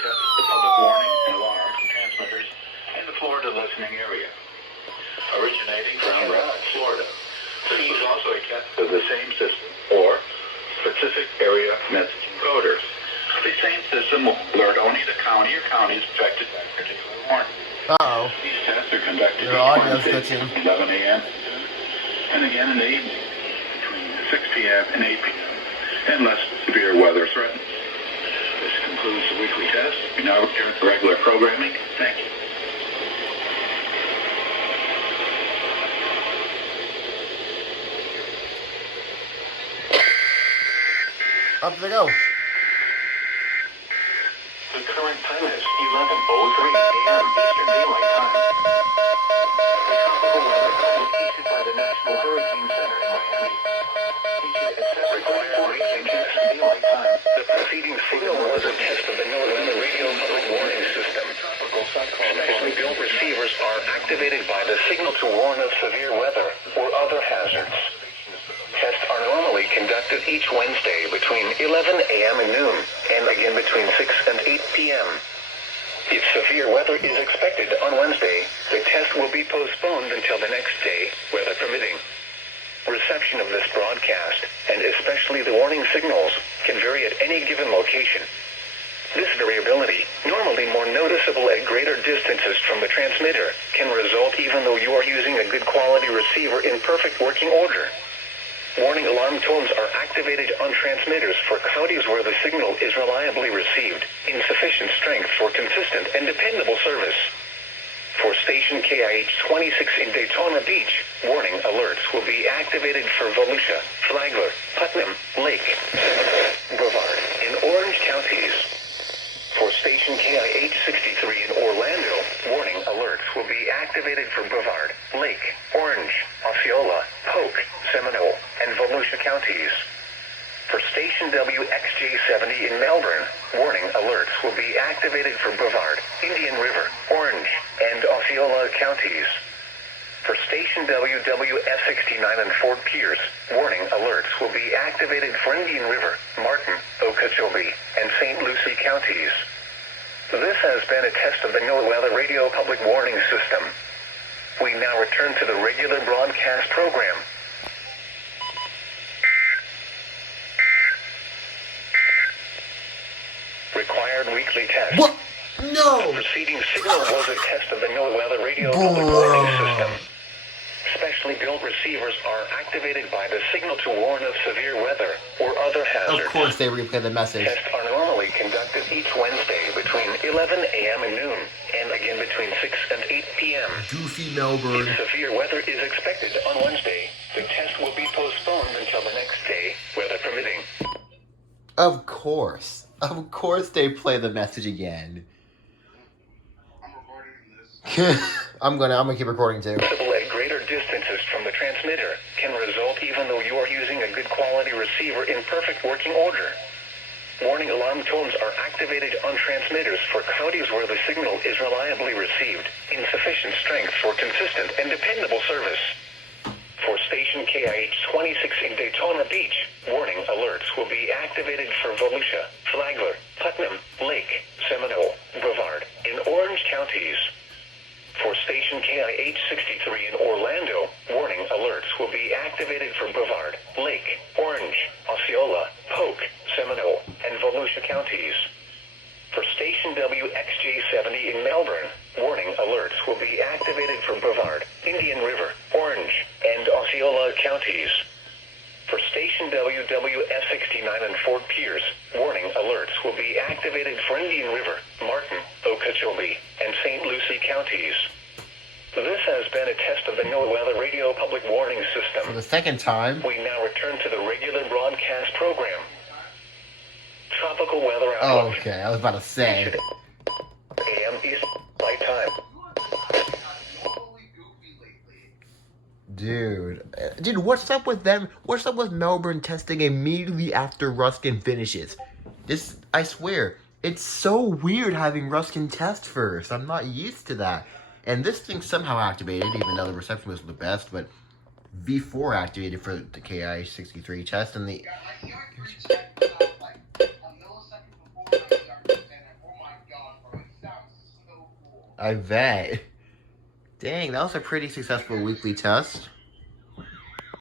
test the public warning and alarm transmitters in the Florida listening area. Originating from Florida, this was also a test of the same system or specific area messaging coders. The same system will alert only the county or counties affected by a particular warning. Uh-oh. These tests are conducted Their audio's glitching. 11 a.m. and again in the evening between 6 p.m. and 8 p.m. unless severe weather threatens. This concludes the weekly test. We now return to regular programming. Thank you. Up they go. The current time is 11:03 a.m. Eastern Daylight Time. The weather is issued by the National Hurricane Center in Miami. Issued at 7:44 Eastern Daylight Time. The preceding signal was a test of the NOAA radio public warning system. Tropical cyclone. Specially built receivers are activated by the signal to warn of severe weather or other hazards. Tests are normally conducted each Wednesday between 11 a.m. and noon, and again between 6 and 8 p.m. If severe weather is expected on Wednesday, the test will be postponed until the next day, weather permitting. Reception of this broadcast, and especially the warning signals, can vary at any given location. This variability, normally more noticeable at greater distances from the transmitter, can result even though you are using a good quality receiver in perfect working order. Warning alarm tones are activated on transmitters for counties where the signal is reliably received, in sufficient strength for consistent and dependable service. For station KIH63 in Daytona Beach, warning alerts will be activated for Volusia, Flagler, Putnam, Lake, Brevard, and Orange counties. For station KIH63 in Orlando, warning alerts will be activated for Brevard, Lake, Orange, Osceola, Polk, Seminole, and Volusia counties. For station WXJ70 in Melbourne, warning alerts will be activated for Brevard, Indian River, Orange, and Osceola counties. For station WWF69 in Fort Pierce, warning alerts will be activated for Indian River, Martin, Okeechobee, and St. Lucie counties. This has been a test of the NOAA Radio Public Warning System. We now return to the regular broadcast program. Required weekly test. What? No! The preceding signal was a test of the NOAA Radio Public Warning System. Specially built receivers are activated by the signal to warn of severe weather or other hazards. Of course they replay the message. Tests are normally conducted each Wednesday between 11 a.m. and noon, and again between 6 and 8 p.m. Goofy Melbourne. If severe weather is expected on Wednesday, the test will be postponed until the next day, weather permitting. Of course. Of course they play the message again. I'm gonna keep recording too. At greater distances from the transmitter can result even though you are using a good quality receiver in perfect working order. Warning alarm tones are activated on transmitters for counties where the signal is reliably received, in sufficient strength for consistent and dependable service. For station KIH63 in Daytona Beach, warning alerts will be activated for Volusia, Flagler, Putnam, Lake, Seminole, Brevard, and Orange counties. For station KIH63 in Orlando, warning alerts will be activated for Brevard, Lake, Orange, Osceola, Polk, Seminole, and Volusia counties. For station WXJ70 in Melbourne, warning alerts will be activated for Brevard, Indian River, Orange, and Osceola counties. For station WWF69 in Fort Pierce, warning alerts will be activated for Indian River, Martin, Okeechobee, and St. Lucie counties. This has been a test of the NOAA Radio Public Warning System. For the second time. We now return to the regular broadcast program. Tropical weather Oh, outlook. okay. I was about to say. AM East Light Time. Dude, what's up with them? What's up with Melbourne testing immediately after Ruskin finishes? I swear, it's so weird having Ruskin test first. I'm not used to that. And this thing somehow activated, even though the reception wasn't the best, but V4 activated for the KIH63 test, and the... I bet. Dang, that was a pretty successful weekly test.